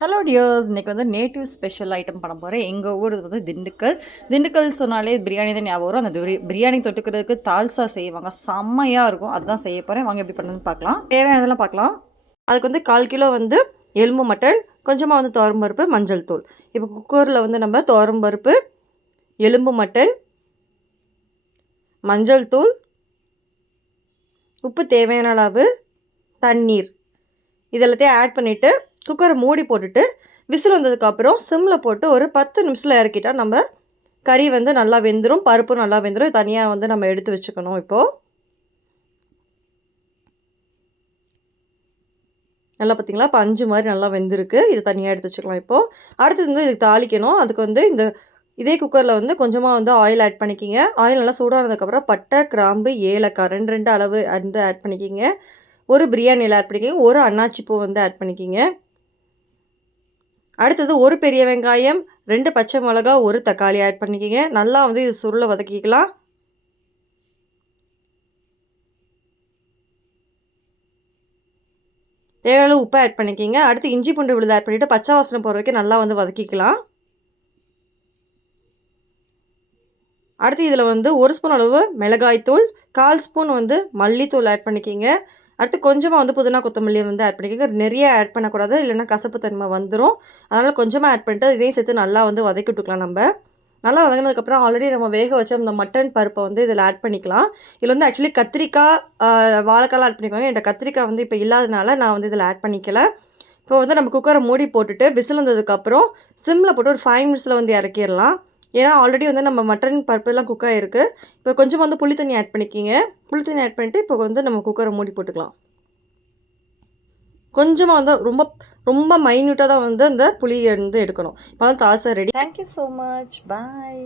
Hello tears, இன்னைக்கு வந்து native special item பண்ண போகிறேன். எங்கள் ஊர் வந்து திண்டுக்கல். திண்டுக்கல் சொன்னாலே பிரியாணி தான் ஞாபகம் வரும். அந்த பிரியாணி தொட்டுக்கிறதுக்கு தால்சா செய்வாங்க, செம்மையாக இருக்கும். அதுதான் செய்ய போகிறேன். வாங்க எப்படி பண்ணுன்னு பார்க்கலாம். தேவையானதெல்லாம் பார்க்கலாம். அதுக்கு வந்து 1/4 கிலோ வந்து எலும்பு மட்டன், கொஞ்சமாக வந்து துவரம்பருப்பு, மஞ்சள் தூள். இப்போ குக்கரில் வந்து நம்ம துவரம்பருப்பு, எலும்பு மட்டன், மஞ்சள் தூள், உப்பு தேவையான அளவு, தண்ணீர் இதெல்லாத்தையும் ஆட் பண்ணிவிட்டு குக்கரை மூடி போட்டுட்டு விசில் வந்ததுக்கப்புறம் சிம்மில் போட்டு ஒரு 10 நிமிஷத்தில் இறக்கிட்டால் நம்ம கறி வந்து நல்லா வெந்துடும், பருப்பும் நல்லா வெந்துடும். தனியாக வந்து நம்ம எடுத்து வச்சுக்கணும். இப்போது நல்லா பார்த்திங்களா, பஞ்சு மாதிரி நல்லா வெந்திருக்கு. இது தனியாக எடுத்து வச்சுக்கலாம். இப்போது அடுத்தது வந்து இதுக்கு தாளிக்கணும். அதுக்கு வந்து இதே குக்கரில் வந்து கொஞ்சமாக வந்து ஆயில் ஆட் பண்ணிக்கிங்க. ஆயில் நல்லா சூடானதுக்கப்புறம் பட்டை, கிராம்பு, ஏலக்காய் 2 அளவு வந்து ஆட் பண்ணிக்கிங்க. ஒரு பிரியாணி இலை ஆட் பண்ணிக்கிங்க. ஒரு அன்னாச்சி பூ வந்து ஆட் பண்ணிக்கிங்க. அடுத்தது ஒரு பெரிய வெங்காயம், 2 பச்சை மிளகா, ஒரு தக்காளி ஆட் பண்ணிக்கிங்க. நல்லா வந்து இது சுருளை வதக்கிக்கலாம். தேவையான உப்பு ஆட் பண்ணிக்கிங்க. அடுத்து இஞ்சி பூண்டு விழுது ஆட் பண்ணிவிட்டு பச்சை வாசனை போகிற வரைக்கும் நல்லா வந்து வதக்கிக்கலாம். அடுத்து இதில் வந்து 1 ஸ்பூன் அளவு மிளகாய்த்தூள், 1/4 ஸ்பூன் வந்து மல்லித்தூள் ஆட் பண்ணிக்கிங்க. அடுத்து கொஞ்சமாக வந்து புதினா கொத்தமல்லி வந்து ஆட் பண்ணிக்கோங்க. நிறைய ஆட் பண்ணக்கூடாது, இல்லைன்னா கசப்பு தன்மை வந்துடும். அதனால் கொஞ்சமாக ஆட் பண்ணிட்டு இதையும் சேர்த்து நல்லா வந்து வதக்கி விட்டுக்கலாம். நம்ம நல்லா வதங்கினதுக்கப்புறம் ஆல்ரெடி நம்ம வேக வச்ச அந்த மட்டன் பருப்பை வந்து இதில் ஆட் பண்ணிக்கலாம். இதில் வந்து ஆக்சுவலி கத்திரிக்காய், வாழைக்காலாம் ஆட் பண்ணிக்கோங்க. என்கிட்ட கத்திரிக்காய் வந்து இப்போ இல்லாதனால நான் வந்து இதில் ஆட் பண்ணிக்கல. இப்போ வந்து நம்ம குக்கரை மூடி போட்டுட்டு விசில் வந்ததுக்கப்புறம் சிம்மில் போட்டு ஒரு 5 மினிட்ஸில் வந்து இறக்கிடலாம். ஏன்னா ஆல்ரெடி வந்து நம்ம மட்டன் பருப்பெல்லாம் குக் ஆகிருக்கு. இப்போ கொஞ்சம் வந்து புளி தண்ணி ஆட் பண்ணிக்கிங்க. புளி தண்ணி ஆட் பண்ணிவிட்டு இப்போ வந்து நம்ம குக்கரை மூடி போட்டுக்கலாம். கொஞ்சமாக வந்து ரொம்ப ரொம்ப மைன்யூட்டாக தான் வந்து அந்த புளியை வந்து எடுக்கணும். இப்போ தான் dalcha ready. Thank you so much. பாய்.